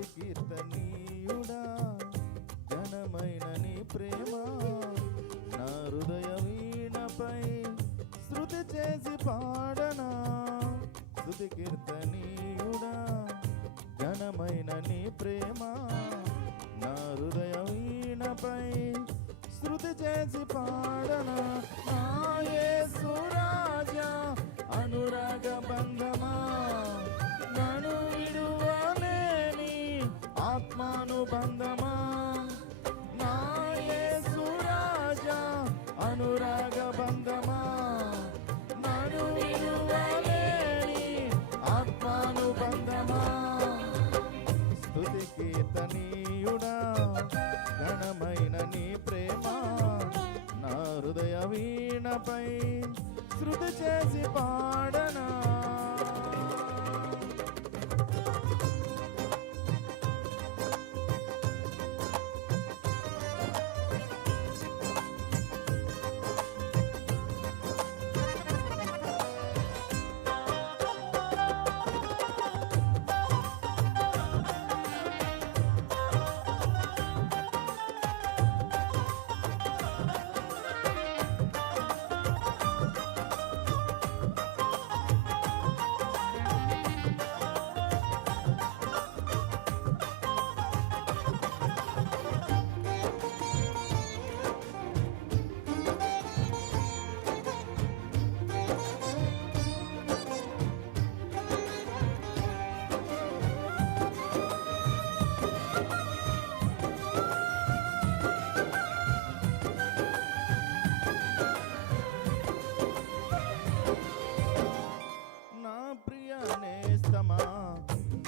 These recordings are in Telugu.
స్తుతి కీర్తనీయుడా ఘనమైన నీ ప్రేమ నా హృదయ వీణపై శృతి చేసి పాడనా స్తుతి కీర్తనీయుడా ఘనమైన నీ ప్రేమ నా హృదయ వీణపై శృతి చేసి పాడనా నా యేసు రాజా అనురాగ బంధమా నన్ను విడువలేని ఆత్మానుబంధమా నా యేసు రాజా అనురాగ బంధమా నన్ను విడువలేని ఆత్మానుబంధమా స్తుతి కీర్తనీయుడా ఘనమైన నీ ప్రేమ నా హృదయ వీణపై శృతి చేసి పాడనా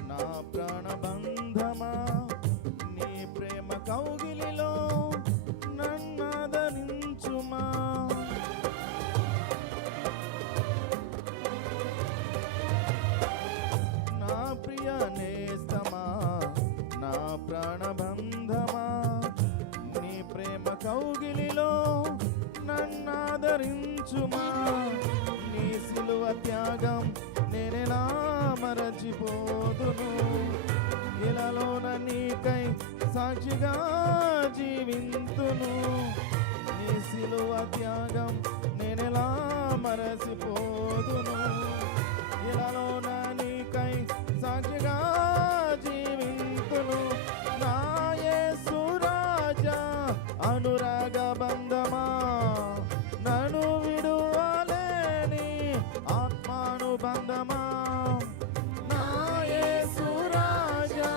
నా ప్రాణబంధమా నీ ప్రేమ కౌగిలిలో నన్నాదరించుమా నా ప్రియ నేస్తమా నా ప్రాణబంధమా నీ ప్రేమ కౌగిలిలో నన్నాదరించుమా నీ సిలువ త్యాగం నేనెలా మరచిపోదును ఇలాలోన నీకై సాక్షిగా జీవింతును నీ సిలువ త్యాగం నేనెలా మరచిపోదును ఇలాలోన నీకై సాక్షిగా జీవింతును నా యేసు రాజా అనురాగ బంధమా నన్ను విడువలేని ఆత్మానుబంధమా నా యేసు రాజా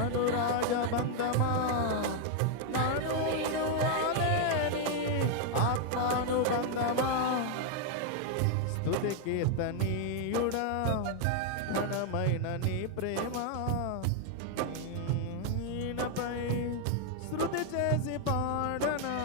అనురాగ బంధమా నన్ను విడువలేని ఆత్మానుబంధమా స్తుతి కీర్తనీయుడా ఘనమైన నీ ప్రేమ ఈయనపై శృతి చేసి పాడనా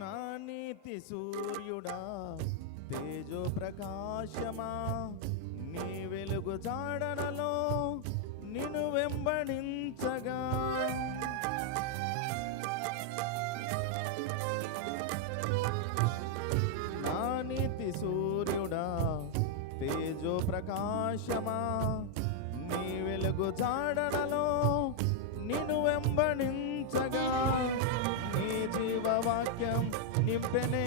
నా నీతి సూర్యుడా తేజో ప్రకాశమా నీ వెలుగు జాడనలో నిన్ను వెంబడించగా నా నీతి సూర్యుడా తేజో ప్రకాశమా నీ వెలుగు జాడలలో నిన్ను వెంబడించగా నీ జీవవాక్యం నింపెనే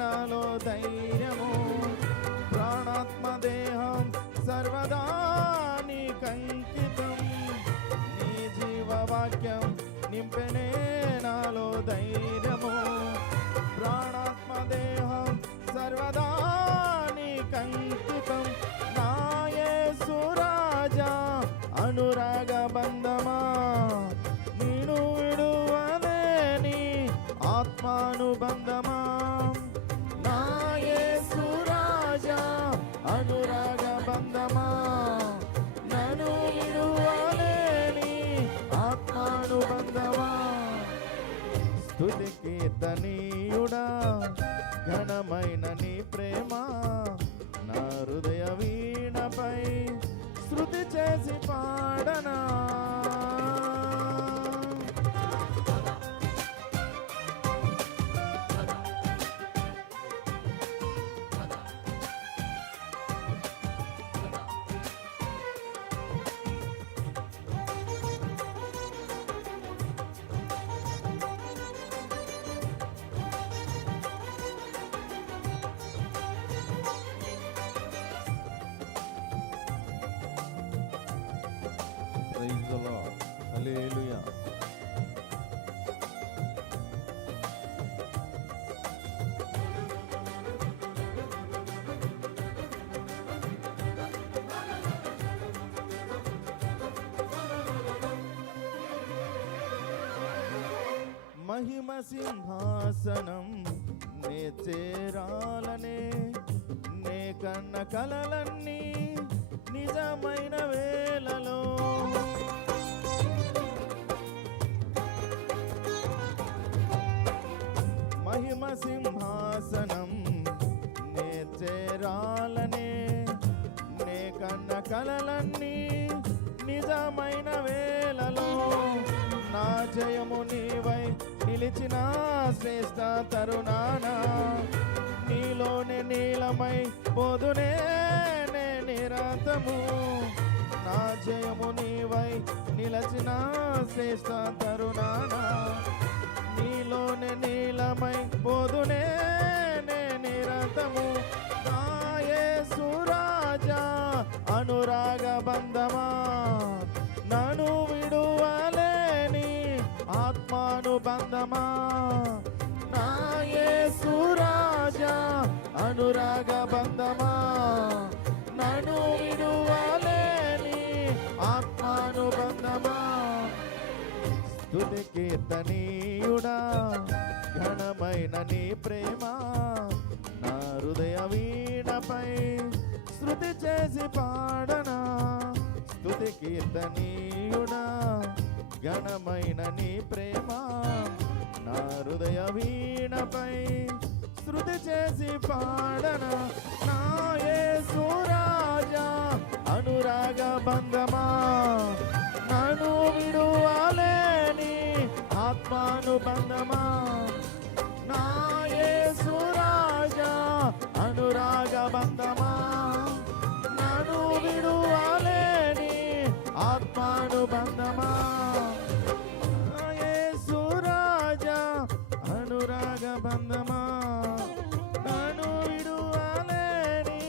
నాలో ధైర్యము. ప్రాణాత్మ దేహం సర్వదా నీకంకితం. నీ జీవవాక్యం నింపెనే నాలో ధైర్యము. ప్రాణాత్మ దేహం సర్వదా నీకంకితం. నా యేసు రాజా అనురాగ బంధమా నిన్ను విడువలేని ఆత్మానుబంధమా. నా యేసు రాజా అనురాగ బంధమా నన్ను విడువలేని ఆత్మానుబంధమా. స్తుతి కీర్తనీయుడా ఘనమైన నీ ప్రేమ నా హృదయ వీణపై శృతి చేసి పాడనా. Praise the Lord. Hallelujah. మహిమ సింహాసనం నే చేరాలనే నే కన్న కలలన్నీ నిజమైన వేళలో మహిమ సింహాసనం నే చేరాలనే నే కన్న కలలన్నీ నిజమైన వేళలో నా జయము నీవై నిలిచిన శ్రేష్ఠ తరుణాన నీలోనే నీలమై పోదునే నే నిరంతము. నా జయము నీవై నిలచిన శ్రేష్ఠ తరుణాన నీలోనే నీలమై పోదునే నే నిరంతము. నా యేసు రాజా అనురాగ బంధమా నన్ను విడువలేని ఆత్మానుబంధమా. నా యేసు రాజా అనురాగ బంధమా నన్ను విడువలేని ఆత్మానుబంధమా. స్తుతి కీర్తనీయుడా ఘనమైన నీ ప్రేమ నా హృదయ వీణపై శృతి చేసి పాడనా. స్తుతి కీర్తనీయుడా ఘనమైన నీ ప్రేమ నా హృదయ వీణపై శృతి చేసి పాడనా. నా యేసు రాజా అనురాగ బంధమా నన్ను విడువలేని ఆత్మానుబంధమా. నా యేసు రాజా అనురాగ బంధమా నన్ను విడువలేని ఆత్మానుబంధమా. నా యేసు రాజా అనురాగ బంధమా నన్ను విడువలేని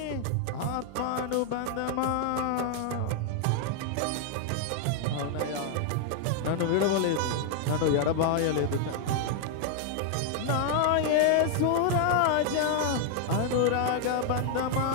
ఆత్మానుబంధమా. అవునయ్యా నన్ను విడవలేదు, నన్ను ఎడబాయలేదు. నా యేసు రాజా అనురాగ బంధమా